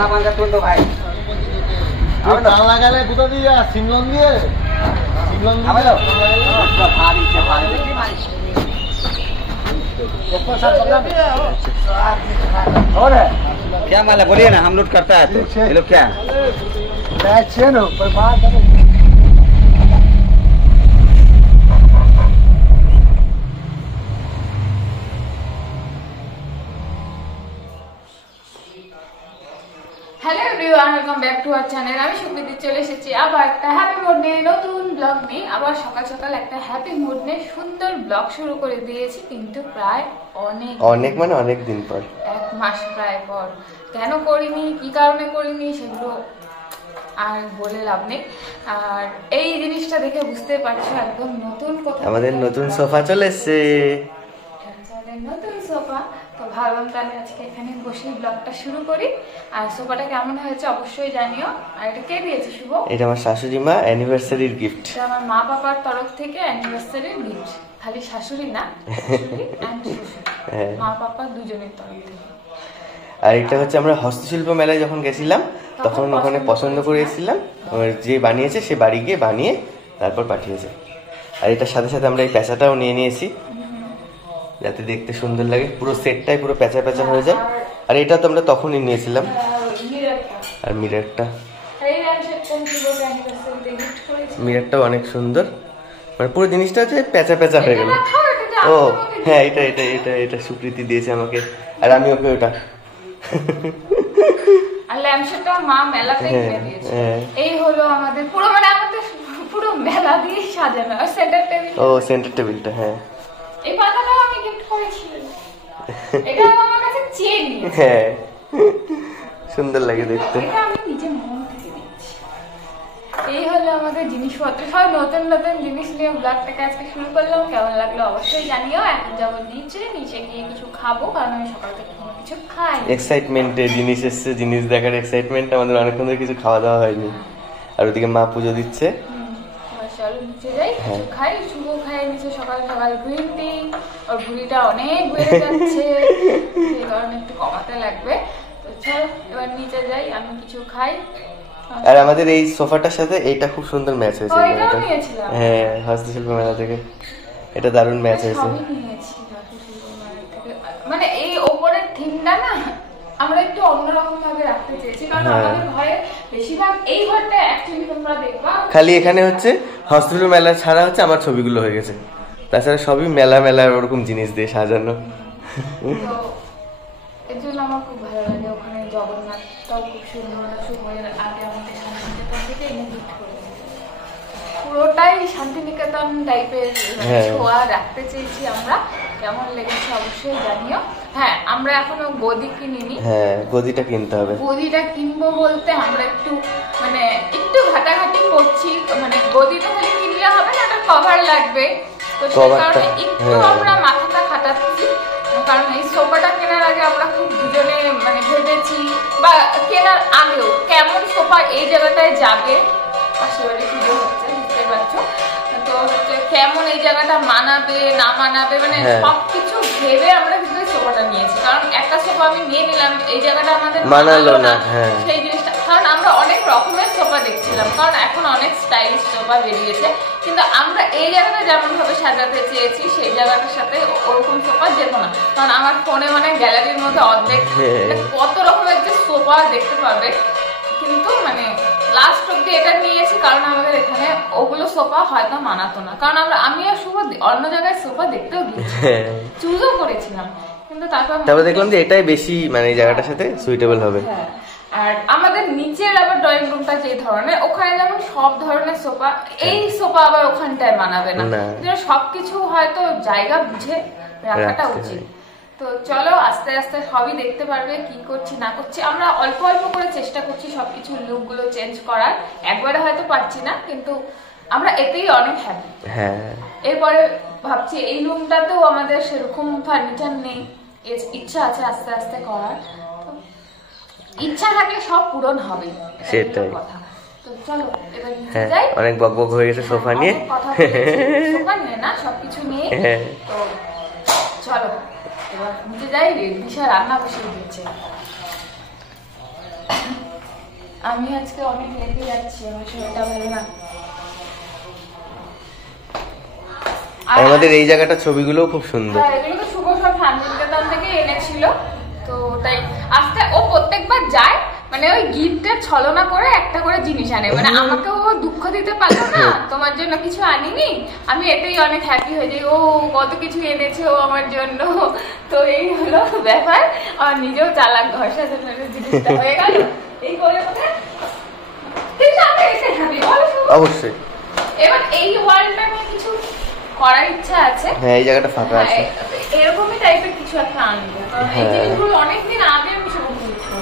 सामान का तुल दो भाई লাগালে কোথা দিয়ে সিমলন দিয়ে भारी से भारी और है क्या माल है बोलिए ना हम लूट करता है तो ये लोग क्या hello everyone, welcome back to our channel. আমি সুপ্রীতি চলে এসেছি আবার একটা হ্যাপি মুড নিয়ে, নতুন ব্লগ নিয়ে। আবার সকাল সকাল একটা হ্যাপি মুড নিয়ে সুন্দর ব্লগ শুরু করে দিয়েছি, কিন্তু প্রায় অনেক মানে অনেক দিন পর, 1 মাস প্রায় পর। কেন করিনি, কি কারণে করিনি সেগুলো আর বলে লাভ নেই। আর এই জিনিসটা দেখে বুঝতে পারছো একদম নতুন কথা, আমাদের নতুন সোফা চলে এসেছে। নতুন সোফা, তো ভাবলাম তাহলে আজকে এখানে বসে ব্লগটা শুরু করি। আর সোফাটা কেমন হয়েছে অবশ্যই জানিও। আর এটা কে দিয়েছে শুভ? এটা আমার শাশুড়ি মা অ্যানিভার্সারির গিফট। এটা আমার মা বাবার তরফ থেকে অ্যানিভার্সারির গিফট। খালি শাশুড়ি না, শাশুড়ি এন্ড শ্বশুর, মা বাবা দুজনের তরফ থেকে। আর এটা হচ্ছে আমরা হস্তশিল্প মেলায় যখন গেছিলাম তখন ওখানে পছন্দ করে এসেছিলাম, যে বানিয়েছে সে বাড়ি গিয়ে বানিয়ে তারপর পাঠিয়েছে। আর এটার সাথে সাথে আমরা এই প্যাঁচাটাও নিয়ে নিয়েছি যাতে দেখতে সুন্দর লাগে, পুরো সেটটাই পুরো প্যাঁচা প্যাঁচা হয়ে যায়। আর এটা তো আমরা তখনই নিয়েছিলাম। আর মিররটাও অনেক সুন্দর, মানে পুরো জিনিসটা হচ্ছে প্যাঁচা প্যাঁচা হয়ে গেল। ও হ্যাঁ, এটা এটা এটা এটা সুপ্রীতি দিয়েছে আমাকে, আর আমি ওকে ওটা। আর ল্যাম্পশেডটা মা মেলাতেই কিনে দিয়েছে। এই হলো আমাদের পুরো, মানে আমাদের পুরো মেলা দিয়ে সাজানো। আর সেন্টার টেবিল, ও সেন্টার টেবিলটা, হ্যাঁ এই পাতাটাও আমি গিফট করেছি। এটা আমার কাছে চেয়ে নিয়েছে। হ্যাঁ, সুন্দর লাগে দেখতে। এটা আমি নিজে মন থেকে দিচ্ছি। এই হলো আমাদের জিনিসপত্র, সব নতুন নতুন জিনিস নিয়ে ব্লগটাকে আজকে শুরু করলাম। কেমন লাগলো অবশ্যই জানিও। এখন যাবো নিচে গিয়ে কিছু খাবো, কারণ আমি সকাল থেকে কোনো কিছু খাই। এক্সাইটমেন্টে জিনিস এসছে, জিনিস দেখার এক্সাইটমেন্ট, আমাদের অনেকক্ষণ ধরে কিছু খাওয়া দাওয়া হয়নি। আর ওদিকে মা পুজো দিচ্ছে। চলো নিচে যাই, কিছু খাই। শুভ খাই নিচে সকাল সকাল গ্রিন টি। আর ভুঁড়িটা অনেক বেড়ে যাচ্ছে, সেই কারণে একটু কমাতে লাগবে। তো চলো এবার নিচে যাই, আমি কিছু খাই। আর আমাদের এই সোফাটার সাথে এইটা খুব সুন্দর ম্যাচ হয়েছে। হ্যাঁ, হস্তশিল্প মেলা থেকে এটা দারুণ ম্যাচ হয়েছে। মানে এই ওপরের থিমটা না আমরা একটু অন্যরকম ভাবে রাখতে চেয়েছি, কারণ আমাদের ঘরে বেশিরভাগ এই ঘরটা অ্যাকচুয়ালি তোমরা দেখবা খালি এখানে হচ্ছে হস্তশিল্প মেলা ছাড়া হচ্ছে আমার ছবিগুলো হয়ে গেছে, তাছাড়া সবই মেলা মেলা ওরকম জিনিস দিয়ে সাজানো। এর জন্য আমার খুব ভালো লাগে। ওখানে জগন্নাথটাও খুব সুন্দর, সময়ের আগে আমাদের শান্তিনিকেতন থেকে এনে গিফট করে পুরোটাই শান্তিনিকেতন টাইপের ছোঁয়া রাখতে চেয়েছি আমরা। কেমন লেগেছে অবশ্যই জানিও। হ্যাঁ, আমরা এখনো গদি কিনিনি। হ্যাঁ, গদিটা কিনতে হবে। গদিটা কিনবো বলতে আমরা একটু ঘাটাঘাটি করছি। মানে গদিটা খালি কিনলে হবে না, একটা কভার লাগবে। তো সেই কারণে একটু আমরা মাথাটা খাটাচ্ছি, কারণ এই সোফাটা কেনার আগে আমরা খুব দুজনে মানে ভেবেছি, বা কেনার আগেও কেমন সোফা এই জায়গাটায় যাবে। পাশের বাড়ি পুজো হচ্ছে, বুঝতে পারছো তো, কেমন এই জায়গাটা মানাবে না মানাবে, মানে সবকিছু ভেবে আমরা কিন্তু সোফাটা নিয়েছি। কারণ একটা সোফা আমি নিয়ে নিলাম, এই জায়গাটা আমাদের মানালো না, সেই জিনিসটা। কারণ আমরা অনেক রকমের সোফা দেখছিলাম, কারণ এখন অনেক স্টাইলিশ সোফা বেরিয়েছে, কিন্তু আমরা এই জায়গাটা যেমন ভাবে সাজাতে চেয়েছি সেই জায়গাটার সাথে ওরকম সোফা যেত না। কারণ আমার ফোনে মানে গ্যালারির মধ্যে অর্ধেক কত রকমের যে সোফা দেখতে পাবে, কিন্তু মানে লাস্ট অব্দি এটা নিয়েছি কারণ আমাদের এখানে ওগুলো সোফা হয়তো মানাতো না। কারণ আমি আর শুভ অন্য জায়গায় সোফা দেখতেও গিয়েছি, চুজও করেছিলাম, কিন্তু তারপর দেখলাম যে এটাই বেশি মানে এই জায়গাটার সাথে সুইটেবল হবে। আর আমাদের নিচের আবার ড্রয়িং রুমটা যে ধরনের, ওখানে যেমন সব ধরনের সোফা, এই সোফা আবার ওখানটায় মানাবে না। সবকিছু হয়তো জায়গা বুঝে রাখাটা উচিত। তো চলো আস্তে আস্তে সবই দেখতে পারবে কি করছি না করছি। আমরা অল্প অল্প করে চেষ্টা করছি সবকিছু লুক গুলো চেঞ্জ করার, একবারে হয়তো পারছি না, কিন্তু আমরা এতেই অনেক হ্যাপি। এরপরে ভাবছি এই রুমটাতেও আমাদের সেরকম ফার্নিচার নেই, ইচ্ছা আছে আস্তে আস্তে করার। ইচ্ছা থাকলে সব পূরণ হবে, সেটাই কথা। তো চলো এবার নিচে যাই। অনেক বকবক হয়ে গেছে সোফা নিয়ে, সোফা নিয়ে না সবকিছু নিয়ে। তো চলো এবার নিচে যাই, দিশা রান্না বসিয়ে দিচ্ছে। আমি আজকে অনেক লেটে যাচ্ছি, আমার শরীরটা ভালো না। আমাদের এই জায়গাটা ছবিগুলো খুব সুন্দর। হ্যাঁ, এগুলো তো শুভ সব শান্তিনিকেতন থেকে এনেছিল, তো তাই আজকে ও প্রত্যেকবার যায় মানে ওই গিফটের ছলনা করে একটা করে জিনিস আনে, মানে আমাকে ও দুঃখ দিতে পারলো না তোমার জন্য কিছু আনিনি, আমি এটাই অনেক হ্যাপি হয়ে যাই, ও কত কিছু এনেছে ও আমার জন্য। তো এই হলো ব্যাপার, আর নিজেও চালাক ঘর সাজানোর জিনিসটা হয়ে গেল এই করে কোথায়। কিন্তু আমি এসে হ্যাপি বলো শুভ? অবশ্যই। এবার এই ওয়ালটা নিয়ে কিছু করার ইচ্ছা আছে। হ্যাঁ, এই জায়গাটা ফাঁকা আছে। এরকমই টাইপের কিছু একটা আনবো, কারণ এই জিনিসগুলো অনেকদিন আগে আমি শুরু করেছি।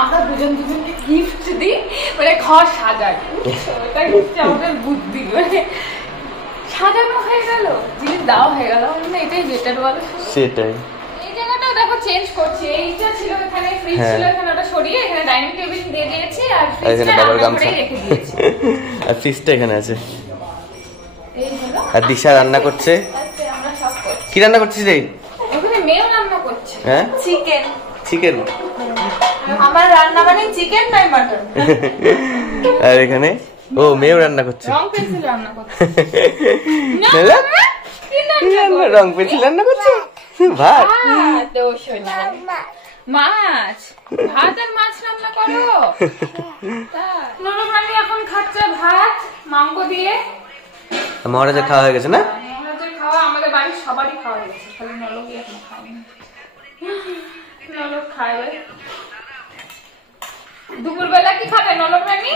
আমরা দুজন দুজনকে গিফট দিই, মানে ঘর সাজাই, ওটাই হচ্ছে আমাদের বুদ্ধি, মানে সাজানো হয়ে গেল, জিনিস দেওয়া হয়ে গেল, মানে এটাই বেটার বলো। সেটাই। এই জায়গাটাও দেখো চেঞ্জ করছি, এইটা ছিল এখানে, ফ্রিজ ছিল এখানে, ওটা সরিয়ে এখানে ডাইনিং টেবিল দিয়ে দিয়েছি, আর ফ্রিজটা রান্নাঘরেই রেখে দিয়েছি, আর ফ্রিজটা এখানে আছে। এই হলো। আর দিশা রান্না করছে। আমরা সব করছি। কি রান্না করছিস রে? এখানে মেয়েও রান্না করছে। হ্যাঁ, চিকেন। চিকেন। আমার রান্না মানে চিকেন নয় মাটন। আর এখানে ও মেয়েও রান্না করছে। রং পেন্সিল রান্না করছে। রং পেন্সিল রান্না করছে। ভাত। মাছ, ভাত আর মাছ রান্না করো। নরমালি এখন খাচ্ছে ভাত মাংস দিয়ে। মহারাজের খাওয়া হয়ে গেছে না? মহারাজের খাওয়া আমাদের বাড়ির সবারই খাওয়া হয়ে গেছে, খালি নলকই এখন খায়নি। নলক খাবে দুপুরবেলা, কি খাবে নলক রানী?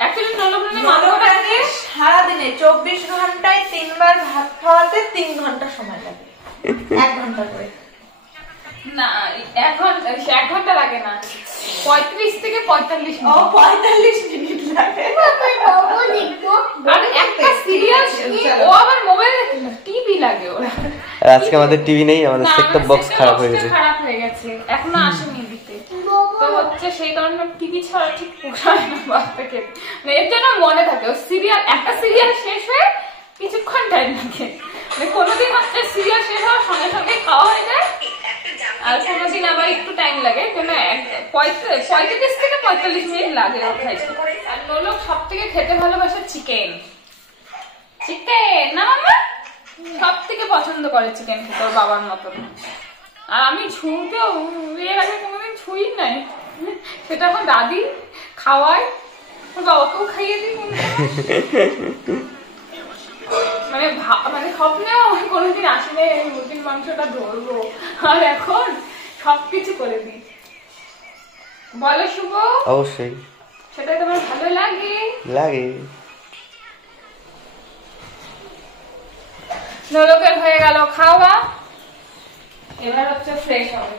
অ্যাকচুয়ালি নলক রানী মাংসটা দিয়ে সারাদিনে 24 ঘন্টায় 3 বার ভাত খাওয়াতে 3 ঘন্টা সময় লাগে, 1 ঘন্টা করে। না, এখন 1 ঘন্টা লাগে না, 35 থেকে 45 ও মিনিট। 45 মিনিট লাগে। আর একটা সিরিয়াল ও আবার মোবাইলে টিভি লাগে ওর। আর আজকে আমাদের টিভি নেই, আমাদের সেট টপ বক্স খারাপ হয়ে গেছে। খারাপ হয়ে গেছে, এখনো আসেনি দিতে, তো হচ্ছে সেই কারণে টিভি ছাড়া ঠিক পোষায় না বাচ্চাকে, মানে এর জন্য মনে থাকে ও সিরিয়াল, একটা সিরিয়াল শেষ হয়ে কিছুক্ষণ টাইম লাগে, মানে কোনোদিন হচ্ছে সিরিয়াল শেষ হওয়ার সঙ্গে সঙ্গে খাওয়া হয়ে যায়, আর কোনোদিন আবার একটু টাইম লাগে, কেন 35 থেকে 45 মিনিট লাগে ওর খাইতে। আর নোলক সব থেকে খেতে ভালোবাসে চিকেন, চিকেন না মামা, সব থেকে পছন্দ করে চিকেন খেতে ওর বাবার মতন। আর আমি ছুঁতেও এর আগে কোনোদিন ছুঁই নাই, সেটা এখন দাদি খাওয়ায়, ওর বাবাকেও খাইয়ে দিই, মানে মানে স্বপ্নেও আমি কোনোদিন আসলে মুরগির মাংসটা ধরবো, আর এখন সবকিছু করে দিই। বলো শুভ? অবশ্যই। সেটা তোমার ভালো লাগে? লাগে। নলকের হয়ে গেল খাওয়া, এবার হচ্ছে ফ্রেশ হবে।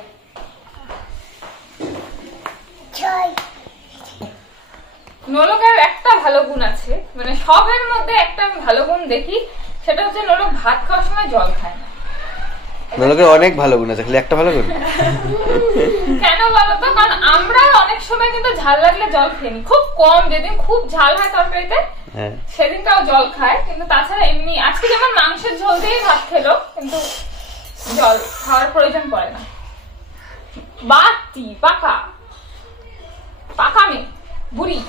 নলকের একটা ভালো গুণ আছে, মানে সবের মধ্যে একটা আমি ভালো গুণ দেখি, সেটা হচ্ছে নলক ভাত খাওয়ার সময় জল খায় না। নলকের অনেক ভালো গুণ আছে, খালি একটা ভালো গুণ। কেন বলতো? কারণ আমরা অনেক সময় কিন্তু ঝাল লাগলে জল খাই, খুব কম, যেদিন খুব ঝাল হয় তরকারিতে সেদিনটাও জল খায়, কিন্তু তাছাড়া এমনি আজকে যেমন মাংসের ঝোল দিয়ে ভাত খেলো, কিন্তু জল খাওয়ার প্রয়োজন পড়ে না। বাতি পাকা পাকা মেয়ে বুড়ি।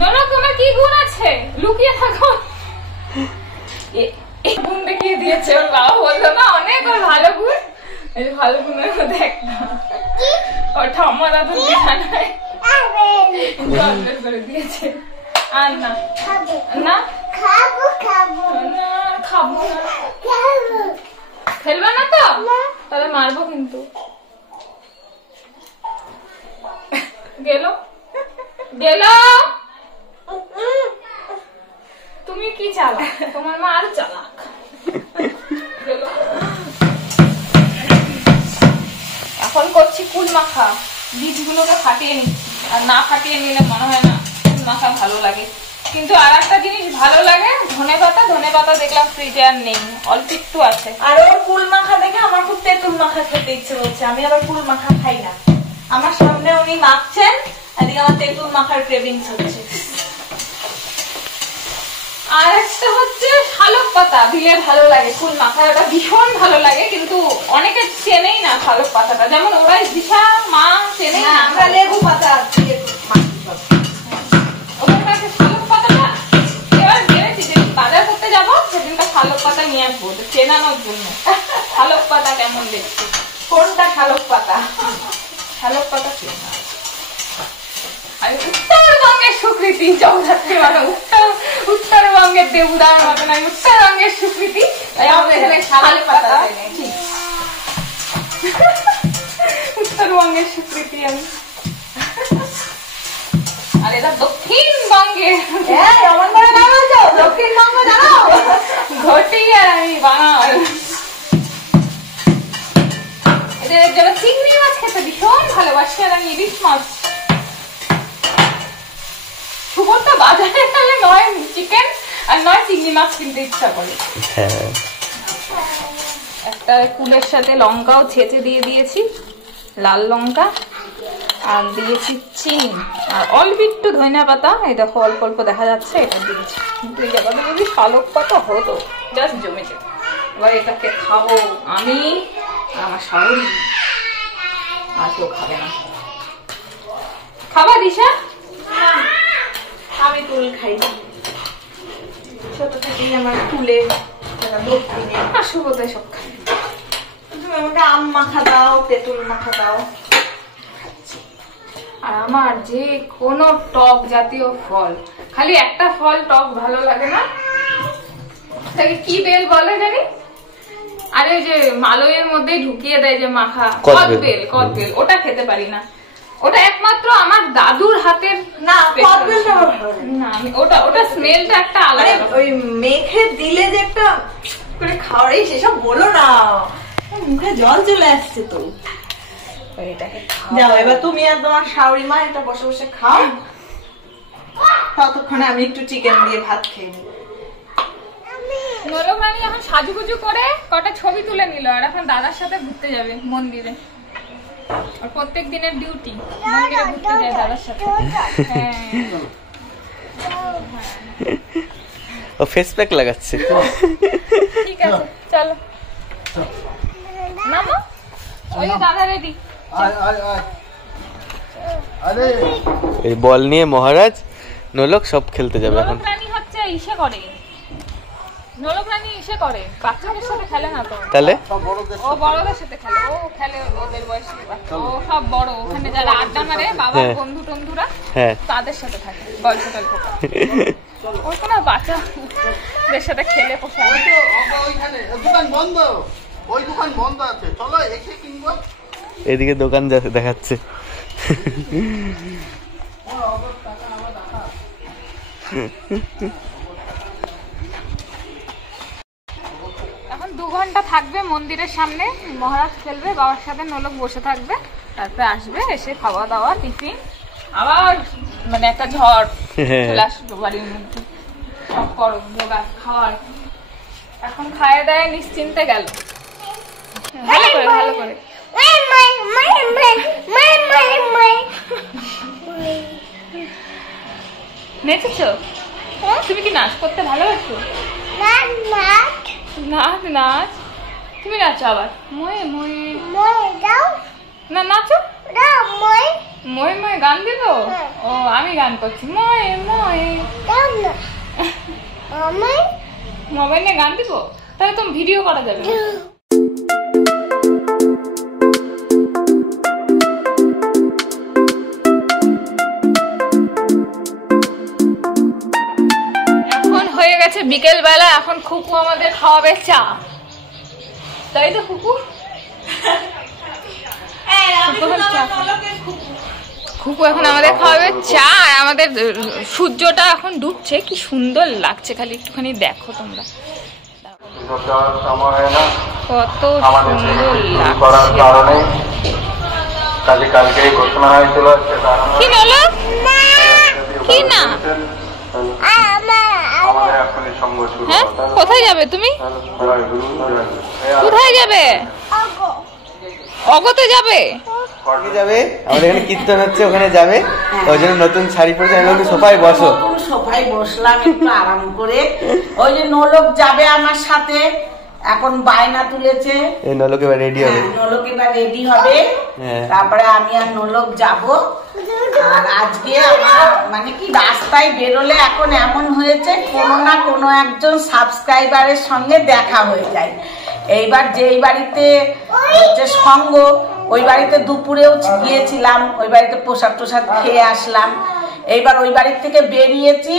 ননদ তোমার কি গুণ আছে? লুকিয়ে থাকো। এই গুণ দেখিয়ে দিয়েছে ওর বাবা, বললো না অনেক ওর ভালো গুণ, এই ভালো গুণের মধ্যে একটা ওর ঠাম্মা দাদুর বিছানায় জল বের করে দিয়েছে। আর না না খাবো না, খাবো না, খেলবে না তো, তাহলে মারবো কিন্তু। গেল গেল, তুমি কি চালাক, তোমার মা আর চালাক। এখন করছি কুল মাখা, বীজগুলোকে ফাটিয়ে নিচ্ছি, আর না ফাটিয়ে নিলে মনে হয় না কুল মাখা ভালো লাগে। কিন্তু আর একটা জিনিস ভালো লাগে, ধনেপাতা। ধনেপাতা দেখলাম ফ্রিজে আর নেই, অল্প একটু আছে। আর ওর কুল মাখা দেখে আমার খুব তেঁতুল মাখা খেতে ইচ্ছে করছে, আমি আবার কুল মাখা খাই না। আমার সামনে উনি মাখছেন, এদিকে আমার তেঁতুল মাখার ক্রেভিংস হচ্ছে। আর একটা হচ্ছে শালক পাতা দিলে ভালো লাগে, ফুল মাথায় ওটা ভীষণ ভালো লাগে, কিন্তু অনেকে চেনেই না শালক পাতাটা, যেমন ওরাই দিশা মা চেনে না। আমরা লেবু পাতা দিয়ে ওখানে শালক পাতাটা এবার ভেবেছি যে বাজার করতে যাবো সেদিনটা শালক পাতা নিয়ে আসবো চেনানোর জন্য। শালক পাতা কেমন দেখছি, কোনটা শালক পাতা? শালক পাতা চেনা। আর উত্তরবঙ্গের স্বীকৃতি জগদ্ধাত্রী মানে উত্তরবঙ্গের দেবুদার মতন আমি উত্তরবঙ্গের স্বীকৃতি, তাই আমাদের এখানে শালক পাতা উত্তরবঙ্গের স্বীকৃতি আমি। আর এটা দক্ষিণবঙ্গের, এমন করে নাম আছে দক্ষিণবঙ্গ জানো? ঘটি আর আমি বাঙাল। এদের যারা চিংড়ি মাছ খেতে ভীষণ ভালোবাসে আর আমি ইলিশ মাছ। সুবর্ণা বাজারে গেলে নয় চিকেন আর নয় চিংড়ি মাছ কিনতে ইচ্ছা করে। একটা কুলের সাথে লঙ্কাও ছেঁচে দিয়ে দিয়েছি, লাল লঙ্কা, আর দিয়েছি চিনি আর অল্প একটু ধনিয়া পাতা। এই দেখো অল্প অল্প দেখা যাচ্ছে, এটা দিয়েছি। কিন্তু এই জায়গাটা যদি শালক পাতা হতো জাস্ট জমে যেত। এবার এটাকে খাবো আমি আর আমার শাশুড়ি, আর কেউ খাবে না। খাবা দিশা? আমি তুল খাই না, ছোট থেকেই আমার তুলের দক্ষিণে। আর শুভতে সব খাই। তুমি আমাকে আম মাখা দাও, তেঁতুল মাখা দাও। আর আমার যে কোনো টক জাতীয় ফল, খালি একটা ফল টক ভালো লাগে না, তাকে কি বেল বলে জানি, আরে ওই যে মালয়ের মধ্যে ঢুকিয়ে দেয় যে মাখা, কদবেল। কদবেল ওটা খেতে পারি না, ওটা একমাত্র আমার দাদুর হাতের। না কদবেলটা না ওটা ওটা স্মেলটা একটা আলাদা। ওই মেখে দিলে যে একটা করে খাওয়াই, সেসব বলো না, মুখে জল চলে আসছে তো। যাও এবার তুমি আর তোমার শাশুড়ি মা এটা বসে বসে খাও, ততক্ষণে আমি একটু চিকেন দিয়ে ভাত খেয়ে নিই। নলক রানী এখন সাজুগুজু করে কটা ছবি তুলে নিল, আর এখন দাদার সাথে ঘুরতে যাবে মন্দিরে। আর প্রত্যেক দিনের ডিউটি মন্দিরে ঘুরতে যায় দাদার সাথে। ও ফেস প্যাক লাগাচ্ছে। ঠিক আছে চলো মামা, ওই দাদা রেডি। এই বল নিয়ে মহারাজ নোলক সব খেলতে যাবে এখন। নলক রানী হচ্ছে ইসে করে, নলক রানী ইসে করে, বাচ্চাদের সাথে খেলে না তো, তাহলে ও বড়দের সাথে খেলে, ও খেলে ওদের বয়সী বাচ্চা, ও সব বড়, ওখানে যারা আড্ডা মারে বাবার বন্ধু টন্ধুরা তাদের সাথে থাকে, গল্প টল্প ওর কোনো বাচ্চাদের সাথে খেলে পোষায়। দোকান বন্ধ, ওই দোকান বন্ধ আছে, চলো এসে কিনবো। এদিকে দোকান দেখাচ্ছে। এখন 2 ঘন্টা থাকবে মন্দিরের সামনে, মহারাজ খেলবে, বাবার সাথে নলক বসে থাকবে, তারপরে আসবে, এসে খাওয়া দাওয়া টিফিন, আবার মানে একটা ঝড় চলে আসবে বাড়ির মধ্যে, সব করো জোগাড় খাওয়ার। এখন খায় দায় নিশ্চিন্তে গেল, ভালো করে ভালো করে। নেচেছো? তুমি কি নাচ করতে ভালোবাসো? নাচ নাচ, তুমি নাচো আবার, ময়ে ময়ে না নাচো, ময়ে ময়ে গান দিব। ও আমি গান করছি, ময়ে ময়ে মোবাইলে গান দিব, তাহলে তুমি ভিডিও করা যাবে। এখন হয়ে গেছে বিকেল বেলা, এখন খুকু আমাদের খাওয়াবে চা, তাই তো খুকু? খুকু এখন আমাদের খাওয়াবে চা, আর আমাদের সূর্যটা এখন ডুবছে, কি সুন্দর লাগছে, খালি একটুখানি দেখো তোমরা কত সুন্দর লাগছে। কি বলো? কি না? হ্যাঁ কোথায় যাবে তুমি? কোথায় যাবে? অগতে যাবে? যাবে আমাদের এখানে কীর্তন হচ্ছে, ওখানে যাবে, ওই জন্য নতুন শাড়ি পরেছে। আমি বলছি সোফায় বসো। নতুন সোফায় বসলাম একটু আরাম করে। ওই যে নোলক যাবে আমার সাথে, এখন বায়না তুলেছে। এই নলক এবার রেডি হবে, নোলক এবার রেডি হবে, তারপরে আমি আর নোলক যাব। আর আজকে আমার মানে কি রাস্তায় বেরোলে এখন এমন হয়েছে কোনো না কোনো একজন সাবস্ক্রাইবারের সঙ্গে দেখা হয়ে যায়। এইবার যেই বাড়িতে হচ্ছে সঙ্গ, ওই বাড়িতে দুপুরেও গিয়েছিলাম, ওই বাড়িতে প্রসাদ টোসাদ খেয়ে আসলাম। এইবার ওই বাড়ির থেকে বেরিয়েছি,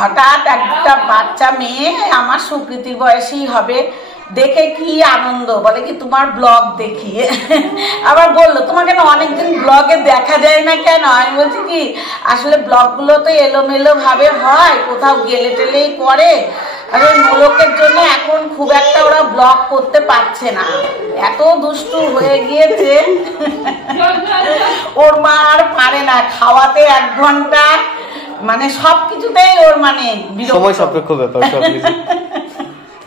হঠাৎ একটা বাচ্চা মেয়ে আমার সুকৃতির বয়সী হবে, দেখে কি আনন্দ, বলে কি তোমার ব্লগ দেখি। আবার বললো তোমাকে না অনেকদিন ব্লগে দেখা যায় না কেন? আমি বলছি কি আসলে ব্লগগুলো তো এলোমেলো ভাবে হয়, কোথাও গেলে টেলেই করে। আর ওই নোলকের জন্য এখন খুব একটা ওরা ব্লগ করতে পারছে না, এত দুষ্টু হয়ে গিয়েছে। ওর মা আর পারে না, খাওয়াতে 1 ঘন্টা, মানে সবকিছুতেই ওর মানে সময় সাপেক্ষ ব্যাপার সবকিছু।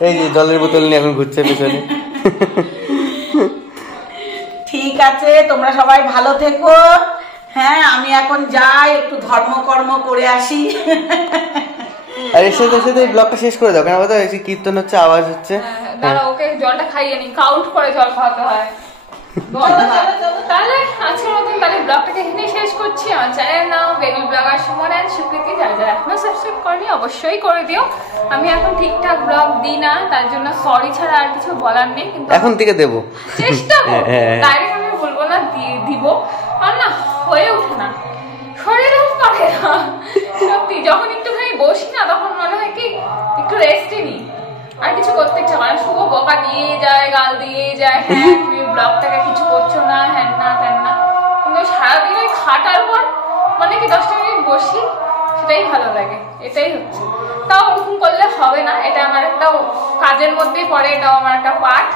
এই যে জলের বোতল নিয়ে এখন ঘুরছে পিছনে। ঠিক আছে, তোমরা সবাই ভালো থেকো। হ্যাঁ, আমি এখন যাই একটু ধর্মকর্ম করে আসি। আর এর সাথে সাথে ব্লগটা শেষ করে দাও, কেন বলতো কীর্তন হচ্ছে, আওয়াজ হচ্ছে। দাঁড়া, ওকে জলটা খাইয়ে নি, কাউন্ট করে জল খাওয়াতে হয়। তাহলে আজকের মতন তাহলে ব্লগটাকে এখানেই শেষ করছি। আমার চ্যানেল নাম বেবি ব্লগার সুমন এন্ড সুকৃতি, যারা যারা এখনো সাবস্ক্রাইব করেনি অবশ্যই করে দিও। আমি এখন ঠিকঠাক ব্লগ দিই না, তার জন্য সরি ছাড়া আর কিছু বলার নেই, কিন্তু এখন থেকে দেবো, চেষ্টা করব। ডাইরেক্ট আমি বলবো না দিব, আর না হয়ে ওঠে না, শরীরও পারে না সত্যি। যখন একটুখানি বসি না তখন মনে হয় কি একটু রেস্টই নিই, আর কিছু করতে ইচ্ছা করে। শুভ বকা দিয়ে যায়, গাল দিয়ে যায়, হ্যাঁ তুমি ব্লগটাকে কিছু করছো না, হ্যান না তেন না। কিন্তু সারাদিন ওই খাটার পর মানে কি 10টা মিনিট বসি, সেটাই ভালো লাগে, এটাই হচ্ছে। তাও ওরকম করলে হবে না, এটা আমার একটা কাজের মধ্যেই পড়ে, এটাও আমার একটা পার্ট।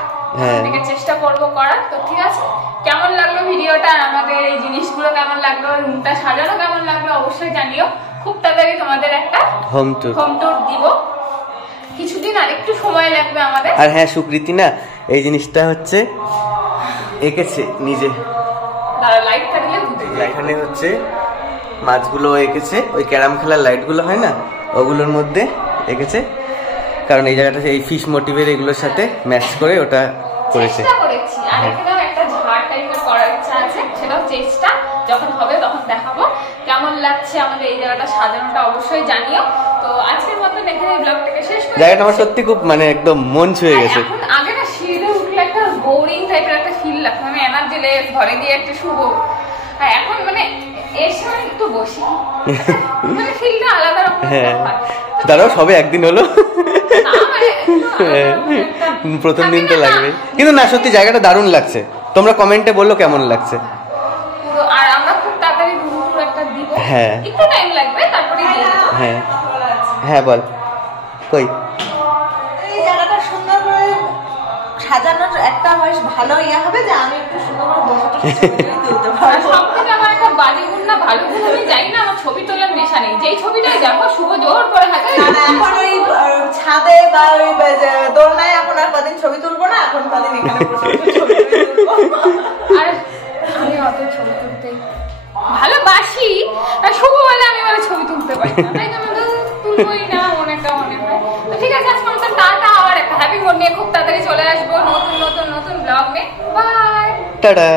এটাকে চেষ্টা করবো করার। তো ঠিক আছে, কেমন লাগলো ভিডিওটা, আমাদের এই জিনিসগুলো কেমন লাগলো, রুমটা সাজানো কেমন লাগলো অবশ্যই জানিও। খুব তাড়াতাড়ি তোমাদের একটা হোম ট্যুর দিব, কিছুদিন আর একটু সময় লাগবে আমাদের। আর হ্যাঁ, সুকৃতি না এই জিনিসটা হচ্ছে এঁকেছে নিজে। দাঁড়া, লাইটটা দিলে এখানে হচ্ছে মাছগুলো এঁকেছে, ওই ক্যারাম খেলার লাইটগুলো হয় না, ওগুলোর মধ্যে এঁকেছে। কারণ এই জায়গাটা এই ফিশ মোটিভের এগুলোর সাথে ম্যাচ করে ওটা করেছে। চেষ্টা করেছি, আর এখানেও একটা ঝাড় টাইপের করার ইচ্ছা আছে, সেটাও চেষ্টা, যখন হবে তখন দেখাবো। কেমন লাগছে আমাদের এই জায়গাটা সাজানোটা অবশ্যই জানিও। তো আজকের মতন এখানে ব্লগটাকে শেষ করি। জায়গাটা আমার সত্যি খুব মানে একদম মন ছুঁয়ে গেছে। এখন আগে না সিঁড়িতে উঠলে একটা বোরিং টাইপের একটা ফিল লাগতো, মানে এনার্জি লেস, ঘরে গিয়ে একটা শুভ। আর এখন মানে এর সময় একটু বসি, মানে ফিলটা আলাদা রকম হয়। দাঁড়াও, সবে একদিন হলো, প্রথম দিন তো লাগবে। কিন্তু না, সত্যি জায়গাটা দারুণ লাগছে। তোমরা কমেন্টে বললো কেমন লাগছে। আর আমরা খুব তাড়াতাড়ি রুম একটা দিব, হ্যাঁ একটু টাইম লাগবে, তারপরে দিয়ে দেব। হ্যাঁ হ্যাঁ, বল কই। এই জায়গাটা সুন্দর করে সাজানোর একটা বেশ ভালো ইয়ে হবে যে আমি একটু সুন্দর করে বসে তুলতে পারবো। সব থেকে আমার একটা বাজে গুণ না ভালো গুণ, আমি যাই না, আমার ছবি তোলার নেশা নেই। যেই ছবিটাই যাবো শুভ জোর করে হাতে। এখন ওই ছাদে বা ওই দোলনায় এখন আর কদিন ছবি তুলবো না, এখন কদিন এখানে বসে ছবি তুলবো। আর আমি অত ছবি তুলতে ভালোবাসি, আর শুভ বলে আমি বলে ছবি তুলতে পারি না, তাই জন্য তুলবোই না, মনেটা মনে হয়। তো ঠিক আছে, আজকে আমাদের টাটা, আবার একটা হ্যাপি মোড নিয়ে খুব তাড়াতাড়ি চলে আসবো নতুন ব্লগ নিয়ে। Bye, tata.